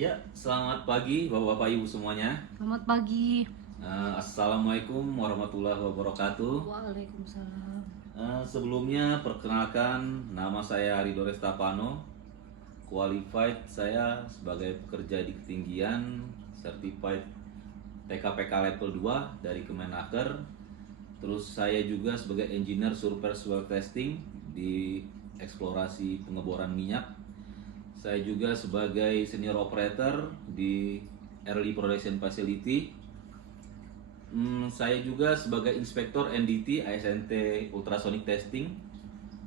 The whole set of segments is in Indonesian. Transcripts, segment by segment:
Ya, selamat pagi Bapak-Bapak Ibu semuanya. Selamat pagi. Assalamualaikum warahmatullahi wabarakatuh. Waalaikumsalam. Sebelumnya perkenalkan nama saya Ridho Restapano. Qualified saya sebagai pekerja di ketinggian, Certified TKPK level 2 dari Kemenaker. Terus saya juga sebagai engineer surface well testing di eksplorasi pengeboran minyak. Saya juga sebagai senior operator di Early Production Facility. Saya juga sebagai inspektor NDT ASNT Ultrasonic Testing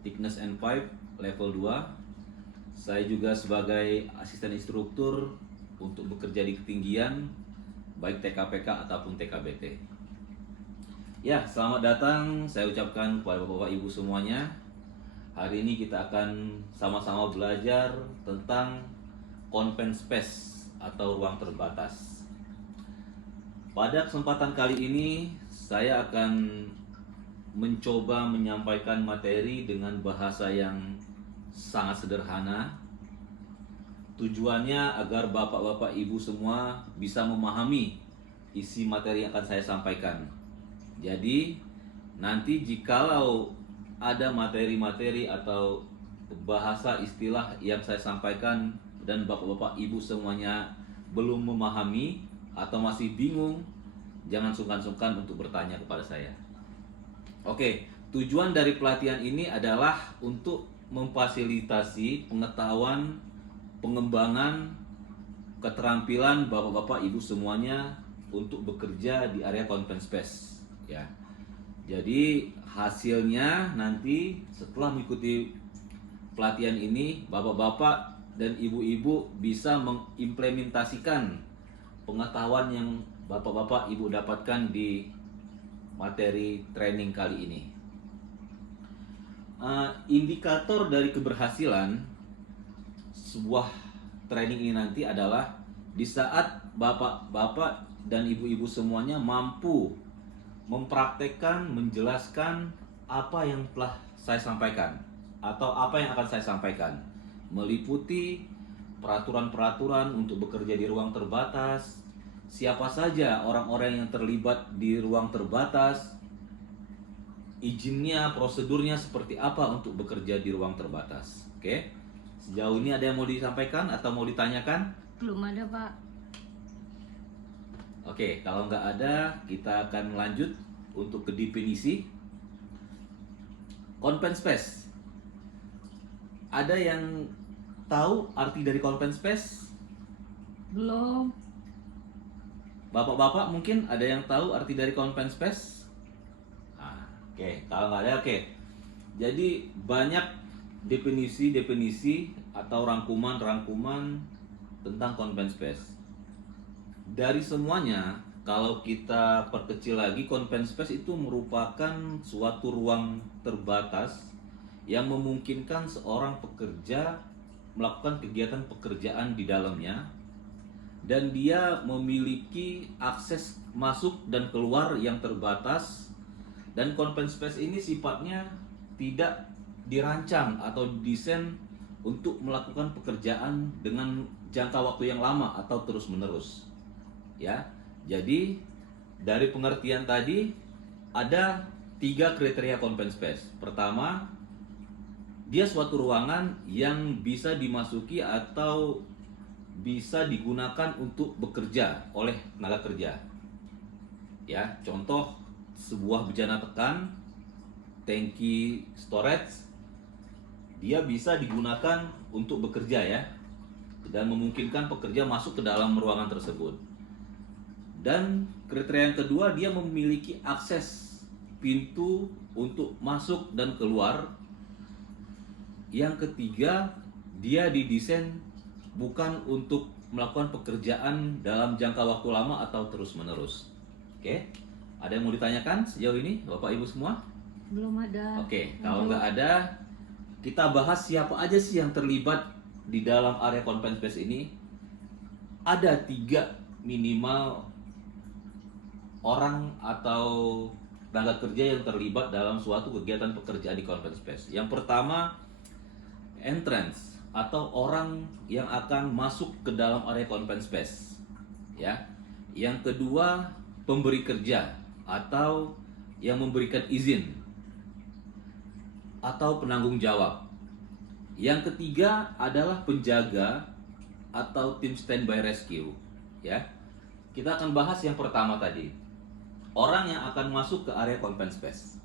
Thickness and Pipe level 2. Saya juga sebagai asisten instruktur untuk bekerja di ketinggian baik TKPK ataupun TKBT. Ya, selamat datang saya ucapkan kepada Bapak Ibu semuanya. Hari ini kita akan sama-sama belajar tentang confined space atau ruang terbatas. Pada kesempatan kali ini saya akan mencoba menyampaikan materi dengan bahasa yang sangat sederhana. Tujuannya agar Bapak-bapak Ibu semua bisa memahami isi materi yang akan saya sampaikan. Jadi nanti jikalau ada materi-materi atau bahasa istilah yang saya sampaikan dan Bapak-bapak Ibu semuanya belum memahami atau masih bingung, jangan sungkan-sungkan untuk bertanya kepada saya. Oke, tujuan dari pelatihan ini adalah untuk memfasilitasi pengetahuan, pengembangan, keterampilan Bapak-bapak Ibu semuanya untuk bekerja di area confined space, ya. Jadi hasilnya nanti setelah mengikuti pelatihan ini, Bapak-bapak dan Ibu-ibu bisa mengimplementasikan pengetahuan yang Bapak-bapak Ibu dapatkan di materi training kali ini. Indikator dari keberhasilan sebuah training ini nanti adalah di saat Bapak-bapak dan Ibu-ibu semuanya mampu mempraktekkan, menjelaskan apa yang telah saya sampaikan atau apa yang akan saya sampaikan, meliputi peraturan-peraturan untuk bekerja di ruang terbatas, siapa saja orang-orang yang terlibat di ruang terbatas, izinnya, prosedurnya seperti apa untuk bekerja di ruang terbatas. Oke, sejauh ini ada yang mau disampaikan atau mau ditanyakan? Belum ada, Pak. Oke, kalau nggak ada, kita akan lanjut untuk ke definisi confined space. Ada yang tahu arti dari confined space? Belum. Bapak-bapak mungkin ada yang tahu arti dari confined space? Oke, kalau nggak ada, oke. Jadi banyak definisi-definisi atau rangkuman-rangkuman tentang confined space. Dari semuanya, kalau kita perkecil lagi, confined space itu merupakan suatu ruang terbatas yang memungkinkan seorang pekerja melakukan kegiatan pekerjaan di dalamnya, dan dia memiliki akses masuk dan keluar yang terbatas. Dan confined space ini sifatnya tidak dirancang atau desain untuk melakukan pekerjaan dengan jangka waktu yang lama atau terus-menerus. Ya, jadi dari pengertian tadi ada 3 kriteria confined space. Pertama, dia suatu ruangan yang bisa dimasuki atau bisa digunakan untuk bekerja oleh tenaga kerja. Ya, contoh sebuah bejana tekan, tangki storage, dia bisa digunakan untuk bekerja ya, dan memungkinkan pekerja masuk ke dalam ruangan tersebut. Dan kriteria yang kedua, dia memiliki akses pintu untuk masuk dan keluar. Yang ketiga, dia didesain bukan untuk melakukan pekerjaan dalam jangka waktu lama atau terus-menerus. Oke, ada yang mau ditanyakan sejauh ini, Bapak Ibu semua? Belum ada. Oke, kalau nggak ada, kita bahas siapa aja sih yang terlibat di dalam area confined space ini. Ada 3 minimal orang atau tenaga kerja yang terlibat dalam suatu kegiatan pekerjaan di confined space. Yang pertama, entrance atau orang yang akan masuk ke dalam area confined space. Ya. Yang kedua, pemberi kerja atau yang memberikan izin atau penanggung jawab. Yang ketiga adalah penjaga atau tim standby rescue. Ya. Kita akan bahas yang pertama tadi. Orang yang akan masuk ke area confined space.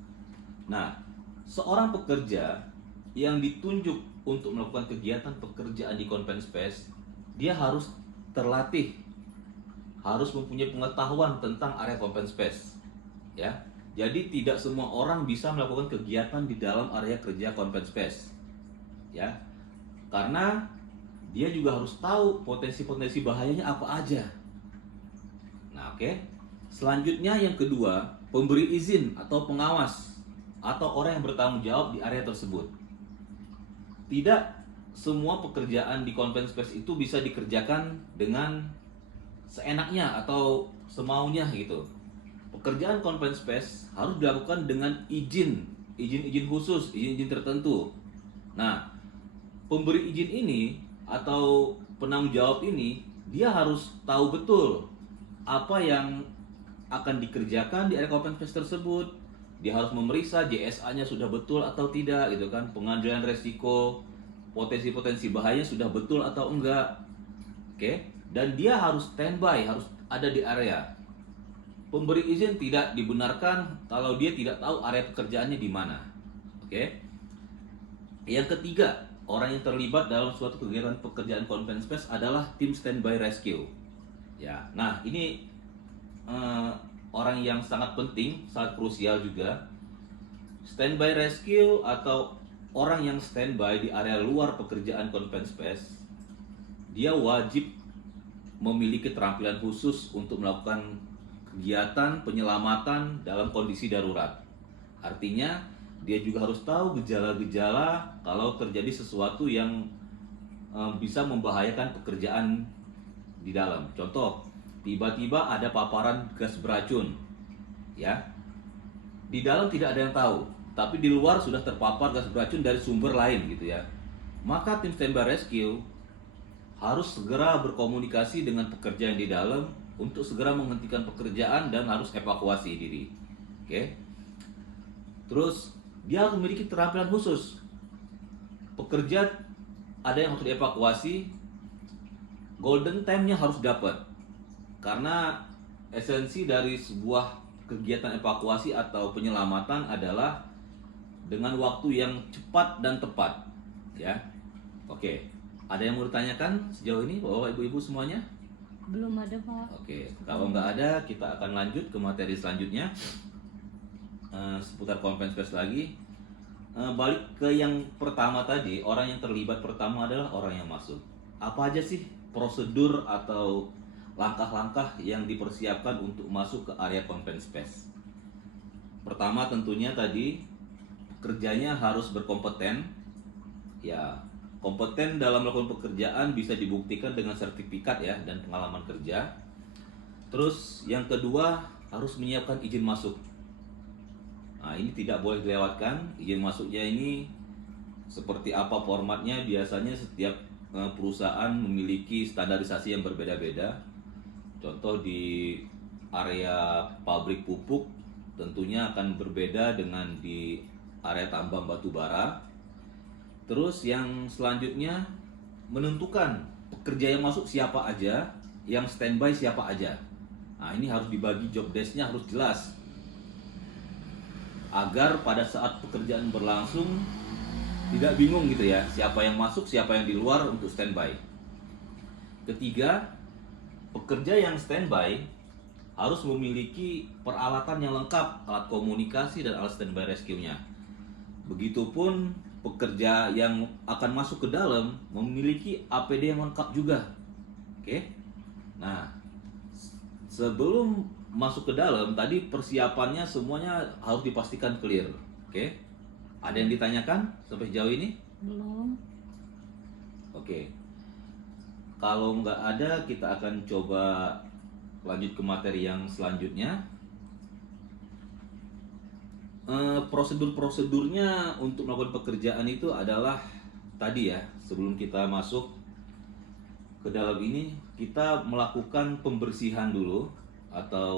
Nah, seorang pekerja yang ditunjuk untuk melakukan kegiatan pekerjaan di confined space, dia harus terlatih, harus mempunyai pengetahuan tentang area confined space. Ya. Jadi tidak semua orang bisa melakukan kegiatan di dalam area kerja confined space. Ya. Karena dia juga harus tahu potensi-potensi bahayanya apa aja. Nah, oke. Selanjutnya yang kedua, pemberi izin atau pengawas atau orang yang bertanggung jawab di area tersebut. Tidak semua pekerjaan di confined space itu bisa dikerjakan dengan seenaknya atau semaunya gitu. Pekerjaan confined space harus dilakukan dengan izin khusus, izin tertentu. Nah, pemberi izin ini atau penanggung jawab ini, dia harus tahu betul apa yang akan dikerjakan di area confined space tersebut. Dia harus memeriksa JSA-nya sudah betul atau tidak gitu kan, pengambilan resiko, potensi-potensi bahaya sudah betul atau enggak. Oke, dan dia harus standby, harus ada di area. Pemberi izin tidak dibenarkan kalau dia tidak tahu area pekerjaannya di mana. Oke. Yang ketiga, orang yang terlibat dalam suatu kegiatan pekerjaan confined space adalah tim standby rescue. Ya, nah ini orang yang sangat penting, sangat krusial juga. Standby rescue atau orang yang standby di area luar pekerjaan confined space, dia wajib memiliki keterampilan khusus untuk melakukan kegiatan penyelamatan dalam kondisi darurat. Artinya, dia juga harus tahu gejala-gejala kalau terjadi sesuatu yang bisa membahayakan pekerjaan di dalam. Contoh, tiba-tiba ada paparan gas beracun, ya. Di dalam tidak ada yang tahu, tapi di luar sudah terpapar gas beracun dari sumber lain gitu ya. Maka tim standby rescue harus segera berkomunikasi dengan pekerja yang di dalam untuk segera menghentikan pekerjaan dan harus evakuasi diri. Oke. Terus dia harus memiliki keterampilan khusus. Pekerja ada yang harus dievakuasi, golden time-nya harus dapat. Karena esensi dari sebuah kegiatan evakuasi atau penyelamatan adalah dengan waktu yang cepat dan tepat, ya. Oke. Ada yang mau ditanyakan sejauh ini, Bapak Ibu-ibu semuanya? Belum ada, Pak. Oke, kalau nggak ada, kita akan lanjut ke materi selanjutnya seputar confined space lagi. Balik ke yang pertama tadi, orang yang terlibat pertama adalah orang yang masuk. Apa aja sih prosedur atau langkah-langkah yang dipersiapkan untuk masuk ke area confined space? Pertama tentunya tadi, pekerjanya harus berkompeten. Ya, kompeten dalam melakukan pekerjaan bisa dibuktikan dengan sertifikat ya dan pengalaman kerja. Terus yang kedua harus menyiapkan izin masuk. Nah, ini tidak boleh dilewatkan. Izin masuknya ini seperti apa formatnya? Biasanya setiap perusahaan memiliki standarisasi yang berbeda-beda. Contoh di area pabrik pupuk tentunya akan berbeda dengan di area tambang batu bara. Terus yang selanjutnya menentukan pekerja yang masuk siapa aja, yang standby siapa aja. Nah, ini harus dibagi job desk-nya harus jelas. Agar pada saat pekerjaan berlangsung tidak bingung gitu ya, siapa yang masuk, siapa yang di luar untuk standby. Ketiga, pekerja yang standby harus memiliki peralatan yang lengkap, alat komunikasi dan alat standby rescue-nya. Begitupun pekerja yang akan masuk ke dalam memiliki APD yang lengkap juga. Oke. Nah, sebelum masuk ke dalam tadi persiapannya semuanya harus dipastikan clear. Oke. Ada yang ditanyakan sampai sejauh ini? Belum. Oke. Kalau nggak ada, kita akan coba lanjut ke materi yang selanjutnya. Prosedur-prosedurnya untuk melakukan pekerjaan itu adalah tadi ya, sebelum kita masuk ke dalam ini, kita melakukan pembersihan dulu atau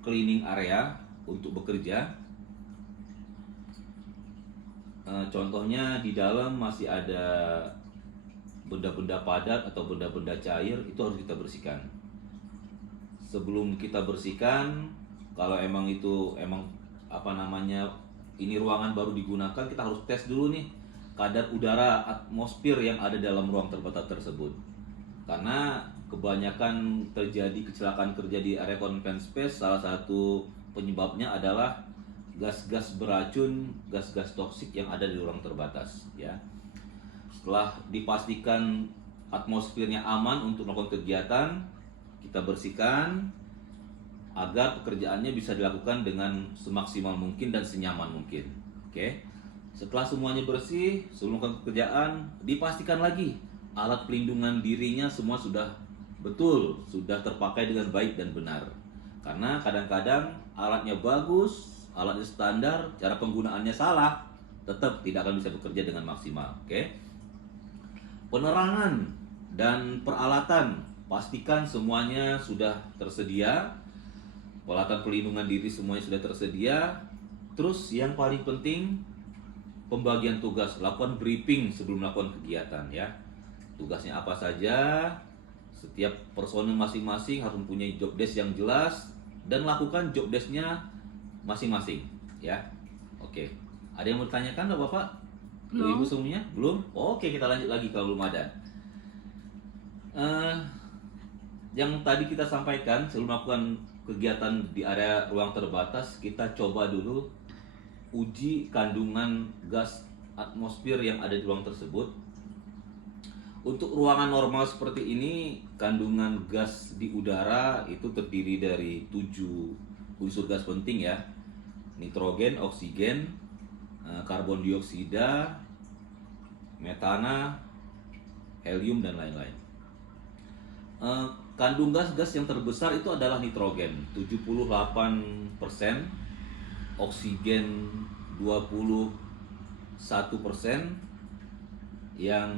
cleaning area untuk bekerja. Contohnya di dalam masih ada benda-benda padat atau benda-benda cair, itu harus kita bersihkan. Sebelum kita bersihkan, kalau emang itu ini ruangan baru digunakan, kita harus tes dulu nih kadar udara atmosfer yang ada dalam ruang terbatas tersebut. Karena kebanyakan terjadi kecelakaan kerja di area confined space, salah satu penyebabnya adalah gas-gas beracun, gas-gas toksik yang ada di ruang terbatas, ya. Setelah dipastikan atmosfernya aman untuk melakukan kegiatan, kita bersihkan agar pekerjaannya bisa dilakukan dengan semaksimal mungkin dan senyaman mungkin. Oke. Setelah semuanya bersih, sebelum melakukan pekerjaan, dipastikan lagi alat pelindungan dirinya semua sudah betul, sudah terpakai dengan baik dan benar. Karena kadang-kadang alatnya bagus, alatnya standar, cara penggunaannya salah, tetap tidak akan bisa bekerja dengan maksimal. Oke. Penerangan dan peralatan, pastikan semuanya sudah tersedia. Peralatan pelindungan diri semuanya sudah tersedia. Terus yang paling penting, pembagian tugas, lakukan briefing sebelum melakukan kegiatan, ya. Tugasnya apa saja, setiap personil masing-masing harus mempunyai job desk yang jelas dan lakukan job desk-nya masing-masing, ya. Oke. Ada yang mau ditanyakan Bapak? Belum. Ibu semuanya? Belum? Oke, kita lanjut lagi kalau belum ada. Yang tadi kita sampaikan sebelum melakukan kegiatan di area ruang terbatas, kita coba dulu uji kandungan gas atmosfer yang ada di ruang tersebut. Untuk ruangan normal seperti ini, kandungan gas di udara itu terdiri dari 7 unsur gas penting, ya. Nitrogen, oksigen, karbon dioksida, metana, helium, dan lain-lain. Kandung gas-gas yang terbesar itu adalah nitrogen 78%, oksigen 21%, yang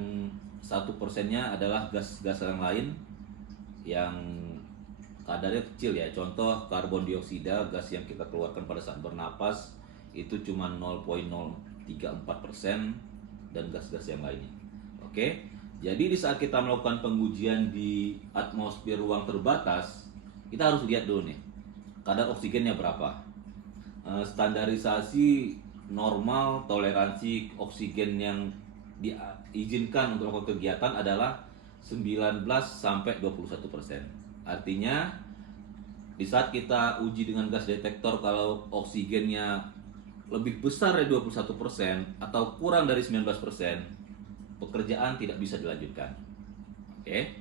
1%-nya adalah gas-gas yang lain yang kadarnya kecil, ya. Contoh karbon dioksida, gas yang kita keluarkan pada saat bernapas itu cuma 0,034%, dan gas-gas yang lainnya. Oke. Jadi di saat kita melakukan pengujian di atmosfer ruang terbatas, kita harus lihat dulu nih kadar oksigennya berapa. Standarisasi normal toleransi oksigen yang diizinkan untuk melakukan kegiatan adalah 19 sampai 21%. Artinya di saat kita uji dengan gas detektor, kalau oksigennya lebih besar dari 21% atau kurang dari 19%, pekerjaan tidak bisa dilanjutkan. Oke.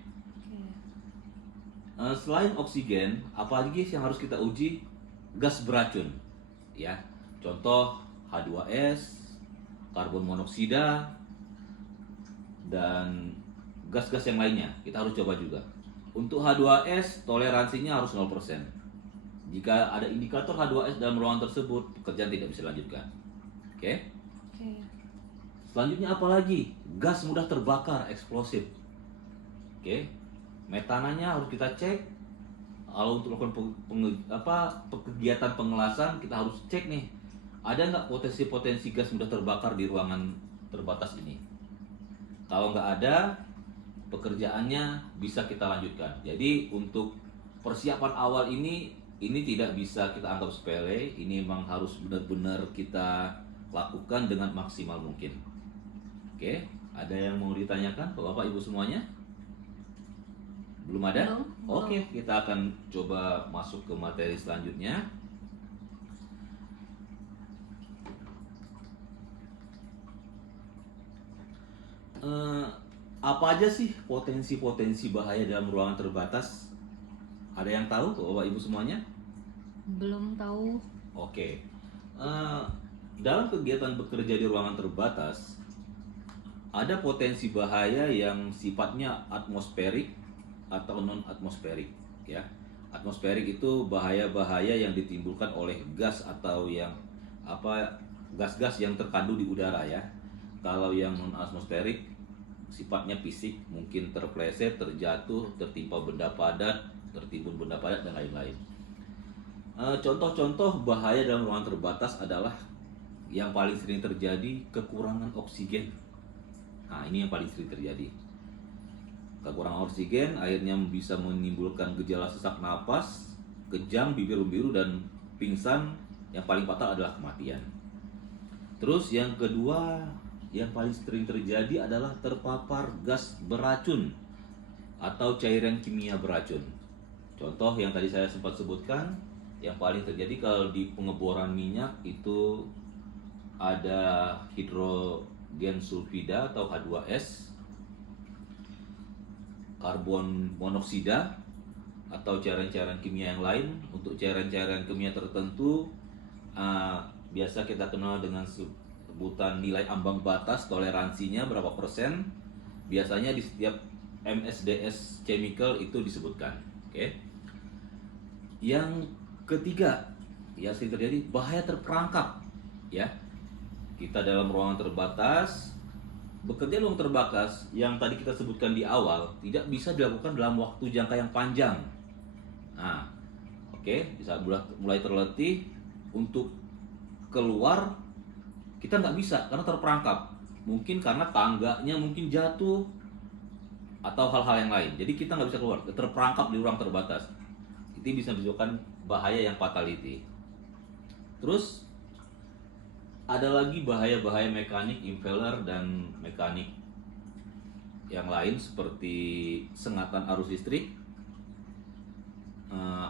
Selain oksigen, apa lagi yang harus kita uji? Gas beracun, ya. Contoh H2S, karbon monoksida, dan gas-gas yang lainnya kita harus coba juga. Untuk H2S toleransinya harus 0%. Jika ada indikator H2S dalam ruangan tersebut, pekerjaan tidak bisa dilanjutkan. Oke. Selanjutnya apa lagi? Gas mudah terbakar, eksplosif. Oke. Metananya harus kita cek. Kalau untuk melakukan kegiatan pengelasan, kita harus cek nih, ada nggak potensi-potensi gas mudah terbakar di ruangan terbatas ini. Kalau nggak ada, pekerjaannya bisa kita lanjutkan. Jadi untuk persiapan awal ini tidak bisa kita anggap sepele. Ini memang harus benar-benar kita lakukan dengan maksimal mungkin. Oke, ada yang mau ditanyakan Bapak Ibu semuanya? Belum ada? Belum. Oke, kita akan coba masuk ke materi selanjutnya. Apa aja sih potensi-potensi bahaya dalam ruangan terbatas? Ada yang tahu Bapak Ibu semuanya? Belum tahu. Oke. Dalam kegiatan bekerja di ruangan terbatas, ada potensi bahaya yang sifatnya atmosferik atau non atmosferik, ya. Atmosferik itu bahaya-bahaya yang ditimbulkan oleh gas atau yang gas-gas yang terkandung di udara, ya. Kalau yang non atmosferik sifatnya fisik, mungkin terpleset, terjatuh, tertimpa benda padat, tertimbun benda padat dan lain-lain. Contoh-contoh bahaya dalam ruangan terbatas adalah yang paling sering terjadi kekurangan oksigen. Nah, ini yang paling sering terjadi. Kekurangan oksigen akhirnya bisa menimbulkan gejala sesak napas, kejang, bibir membiru, dan pingsan. Yang paling fatal adalah kematian. Terus yang kedua yang paling sering terjadi adalah terpapar gas beracun atau cairan kimia beracun. Contoh yang tadi saya sempat sebutkan, yang paling terjadi kalau di pengeboran minyak itu ada hidrogen sulfida atau H2S, karbon monoksida, atau cairan-cairan kimia yang lain. Untuk cairan-cairan kimia tertentu biasa kita kenal dengan sebutan nilai ambang batas toleransinya berapa persen. Biasanya di setiap MSDS chemical itu disebutkan. Oke. Yang ketiga yang sering terjadi bahaya terperangkap, ya. Kita dalam ruangan terbatas, bekerja dalam terbatas yang tadi kita sebutkan di awal tidak bisa dilakukan dalam waktu jangka yang panjang. Nah, oke, bisa mulai terletih untuk keluar kita nggak bisa karena terperangkap. Mungkin karena tangganya mungkin jatuh atau hal-hal yang lain. Jadi kita nggak bisa keluar, terperangkap di ruang terbatas. Itu bisa menunjukkan bahaya yang fatality. Terus ada lagi bahaya-bahaya mekanik, impeller, dan mekanik yang lain seperti sengatan arus listrik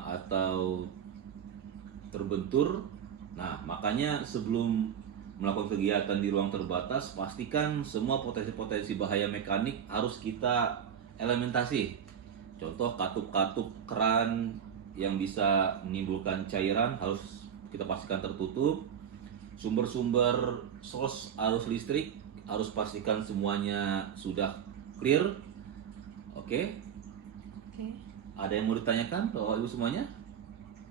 atau terbentur. Nah, makanya sebelum melakukan kegiatan di ruang terbatas, pastikan semua potensi-potensi bahaya mekanik harus kita elementasi. Contoh katup-katup keran yang bisa menimbulkan cairan harus kita pastikan tertutup. Sumber-sumber source arus listrik harus pastikan semuanya sudah clear. Oke. Oke. Ada yang mau ditanyakan Bapak Ibu semuanya?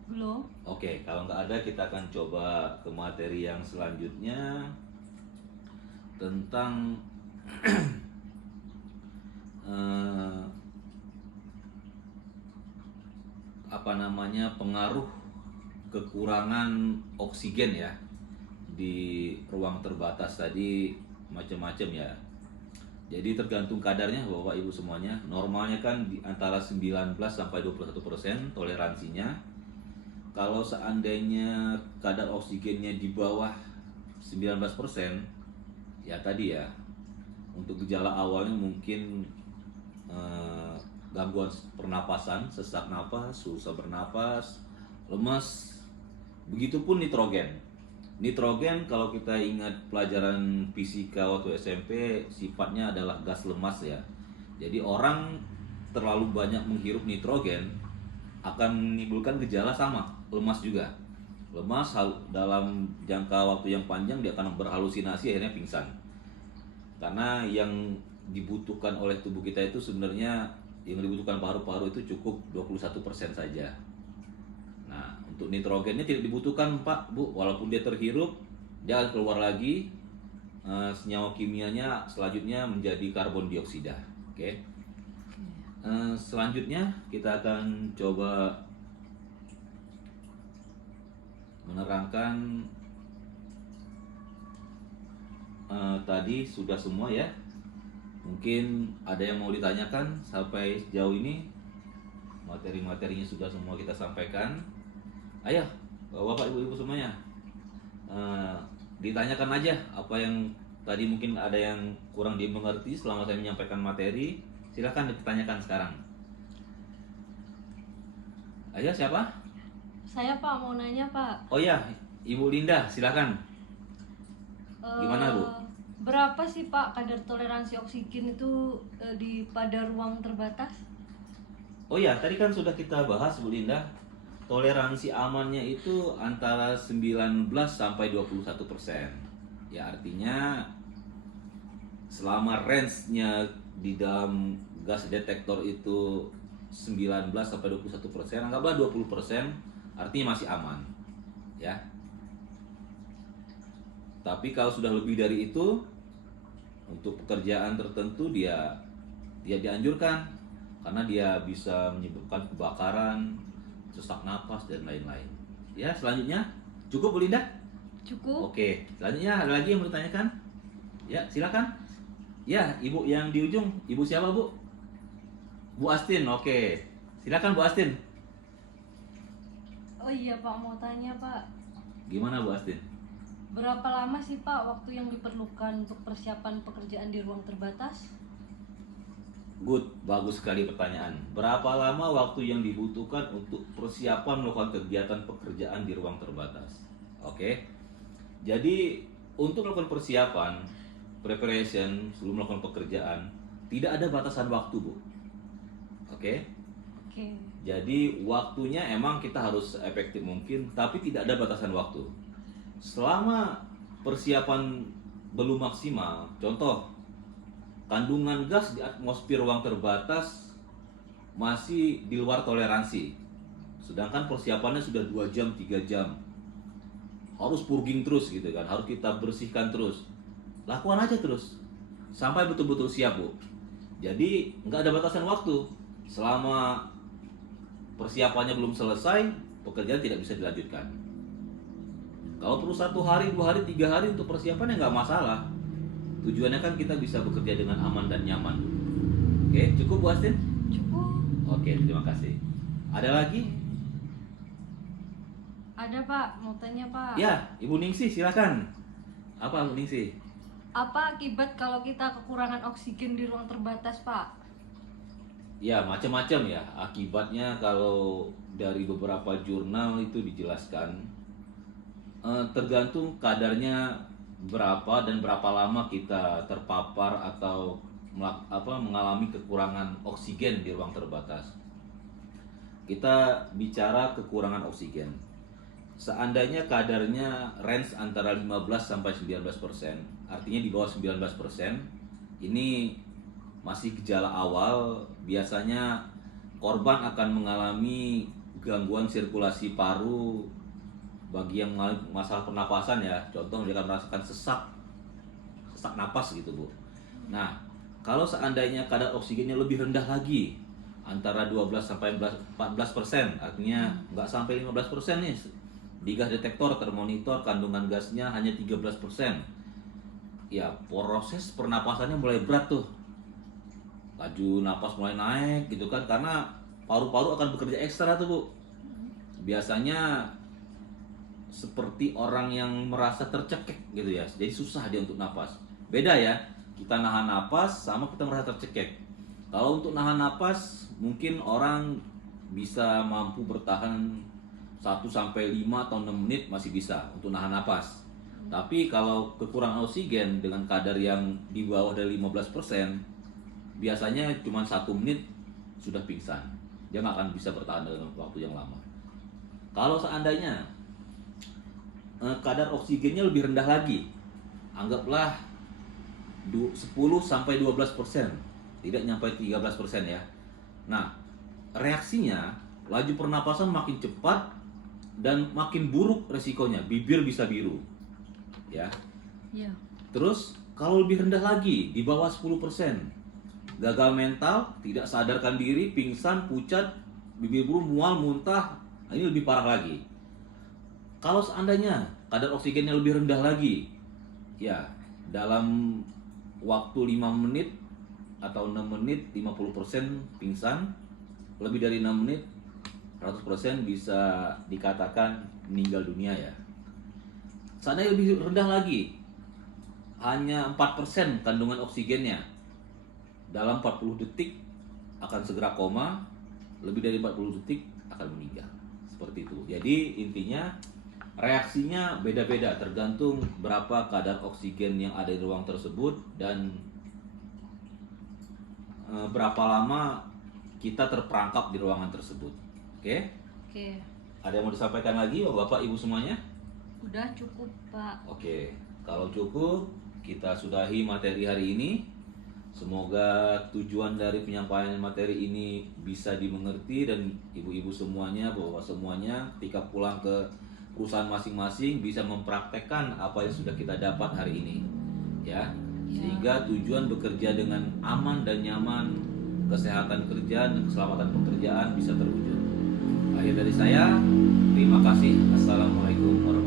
Belum. Oke, kalau nggak ada kita akan coba ke materi yang selanjutnya tentang pengaruh kekurangan oksigen ya di ruang terbatas tadi macam-macam ya. Jadi tergantung kadarnya Bapak Ibu semuanya. Normalnya kan di antara 19 sampai 21% toleransinya. Kalau seandainya kadar oksigennya di bawah 19%, ya tadi ya, untuk gejala awalnya mungkin gangguan pernapasan, sesak napas, susah bernapas, lemas. Begitupun nitrogen. Nitrogen kalau kita ingat pelajaran fisika waktu SMP, sifatnya adalah gas lemas ya. Jadi orang terlalu banyak menghirup nitrogen akan menimbulkan gejala sama, lemas juga. Lemas dalam jangka waktu yang panjang dia akan berhalusinasi akhirnya pingsan. Karena yang dibutuhkan oleh tubuh kita itu sebenarnya yang dibutuhkan paru-paru itu cukup 21% saja. Nah, untuk nitrogennya tidak dibutuhkan Pak, Bu, walaupun dia terhirup, dia akan keluar lagi. Senyawa kimianya selanjutnya menjadi karbon dioksida. Oke. Selanjutnya kita akan coba menerangkan tadi sudah semua ya. Mungkin ada yang mau ditanyakan sampai sejauh ini. Materi-materinya sudah semua kita sampaikan. Ayo, Bapak Ibu-Ibu semuanya, ditanyakan aja apa yang tadi mungkin ada yang kurang dimengerti selama saya menyampaikan materi. Silakan ditanyakan sekarang. Ayo, siapa? Saya Pak mau nanya Pak. Oh ya, Ibu Linda, silakan. Gimana, Bu? Berapa sih Pak kadar toleransi oksigen itu pada ruang terbatas? Oh ya, tadi kan sudah kita bahas Bu Linda. Toleransi amannya itu antara 19 sampai 21%. Ya artinya selama range-nya di dalam gas detektor itu 19 sampai 21%, anggaplah 20%, artinya masih aman. Ya. Tapi kalau sudah lebih dari itu, Untuk pekerjaan tertentu dia dianjurkan karena dia bisa menyebabkan kebakaran, sesak napas dan lain-lain. Ya, selanjutnya cukup Bu Linda? Cukup. Oke, selanjutnya ada lagi yang mau ditanyakan? Ya, silakan. Ya, Ibu yang di ujung, Ibu siapa Bu? Bu Astin, oke. Silakan Bu Astin. Oh iya Pak, mau tanya Pak, Gimana Bu Astin? berapa lama sih Pak waktu yang diperlukan untuk persiapan pekerjaan di ruang terbatas? Good, bagus sekali pertanyaan. Berapa lama waktu yang dibutuhkan untuk persiapan melakukan kegiatan pekerjaan di ruang terbatas? Oke. Jadi, untuk melakukan persiapan, preparation sebelum melakukan pekerjaan, tidak ada batasan waktu, Bu. Oke. Oke. Jadi, waktunya emang kita harus efektif mungkin, tapi tidak ada batasan waktu. Selama persiapan belum maksimal, contoh kandungan gas di atmosfer ruang terbatas masih di luar toleransi. Sedangkan persiapannya sudah 2 jam, 3 jam. Harus purging terus gitu kan, harus kita bersihkan terus. Lakukan aja terus sampai betul-betul siap, Bu. Jadi nggak ada batasan waktu. Selama persiapannya belum selesai, pekerjaan tidak bisa dilanjutkan. Kalau perlu 1 hari, 2 hari, 3 hari untuk persiapan ya nggak masalah. Tujuannya kan kita bisa bekerja dengan aman dan nyaman. Oke, cukup Bu Astin? Cukup. Oke, terima kasih. Ada lagi? Ada Pak, mau tanya Pak. Ya, Ibu Ningsih silakan. Apa Bu Ningsih? Apa akibat kalau kita kekurangan oksigen di ruang terbatas Pak? Ya, macam-macam ya. Akibatnya kalau dari beberapa jurnal itu dijelaskan. Tergantung kadarnya berapa dan berapa lama kita terpapar atau mengalami kekurangan oksigen di ruang terbatas. Kita bicara kekurangan oksigen. Seandainya kadarnya range antara 15 sampai 19%, artinya di bawah 19%, ini masih gejala awal. Biasanya korban akan mengalami gangguan sirkulasi paru. Bagi yang mengalami masalah pernapasan ya, contoh mereka merasakan sesak napas gitu Bu. Nah, kalau seandainya kadar oksigennya lebih rendah lagi, antara 12 sampai 14%, artinya nggak sampai 15% nih. Di gas detektor termonitor kandungan gasnya hanya 13%. Ya, proses pernapasannya mulai berat tuh. Laju napas mulai naik gitu kan, karena paru-paru akan bekerja ekstra tuh Bu. Biasanya seperti orang yang merasa tercekek gitu ya, jadi susah dia untuk napas. Beda ya, kita nahan napas sama kita merasa tercekek. Kalau untuk nahan napas mungkin orang bisa mampu bertahan 1 sampai 5 atau 6 menit masih bisa untuk nahan napas. Tapi kalau kekurangan oksigen dengan kadar yang di bawah dari 15%, biasanya cuma 1 menit sudah pingsan. Dia nggak akan bisa bertahan dalam waktu yang lama. Kalau seandainya kadar oksigennya lebih rendah lagi, anggaplah 10 sampai 12%, tidak nyampe 13% ya. Nah, reaksinya laju pernapasan makin cepat dan makin buruk resikonya, bibir bisa biru. Ya. Iya. Terus kalau lebih rendah lagi, di bawah 10%, gagal mental, tidak sadarkan diri, pingsan, pucat, bibir biru, mual, muntah. Nah, ini lebih parah lagi. Kalau seandainya kadar oksigennya lebih rendah lagi, ya dalam waktu 5 menit atau 6 menit 50% pingsan, lebih dari 6 menit 100% bisa dikatakan meninggal dunia ya. Seandainya lebih rendah lagi, hanya 4% kandungan oksigennya, dalam 40 detik akan segera koma, lebih dari 40 detik akan meninggal. Seperti itu. Jadi intinya reaksinya beda-beda tergantung berapa kadar oksigen yang ada di ruang tersebut dan berapa lama kita terperangkap di ruangan tersebut. Oke? Oke. Ada yang mau disampaikan lagi Bapak Ibu semuanya? Udah cukup Pak. Oke. Kalau cukup, kita sudahi materi hari ini. Semoga tujuan dari penyampaian materi ini bisa dimengerti dan ibu-ibu semuanya, bapak semuanya ketika pulang ke perusahaan masing-masing bisa mempraktekkan apa yang sudah kita dapat hari ini. Ya. sehingga tujuan bekerja dengan aman dan nyaman, kesehatan kerja dan keselamatan pekerjaan bisa terwujud. Akhir dari saya, terima kasih. Assalamualaikum warahmatullahi wabarakatuh.